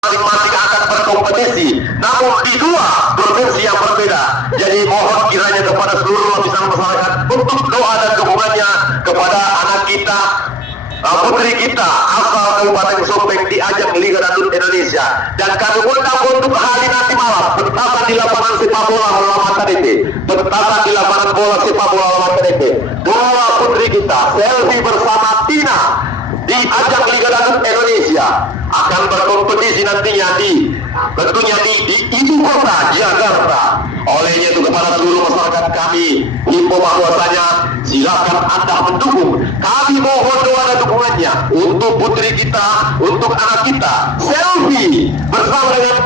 masing-masing akan berkompetisi, namun di dua provinsi yang berbeda. Jadi mohon kiranya kepada seluruh lapisan masyarakat untuk doa dan dukungannya kepada anak kita, putri kita asal Kabupaten Sopeng di ajang Liga Dangdut Indonesia. Dan kami undang untuk hari nanti malam petasan di lapangan sepak bola Halaman KDP, petasan di lapangan bola sepak bola Halaman KDP. Bola putri kita selfie bersama Tina di ajang Liga Dangdut Indonesia akan berkompetisi nantinya tentunya di ibu kota Jakarta. Olehnya itu kepada seluruh masyarakat kami himbau bahwasanya silakan Anda mendukung. Kami mohon doa dan dukungannya untuk putri kita, untuk anak kita selfie bersama dengan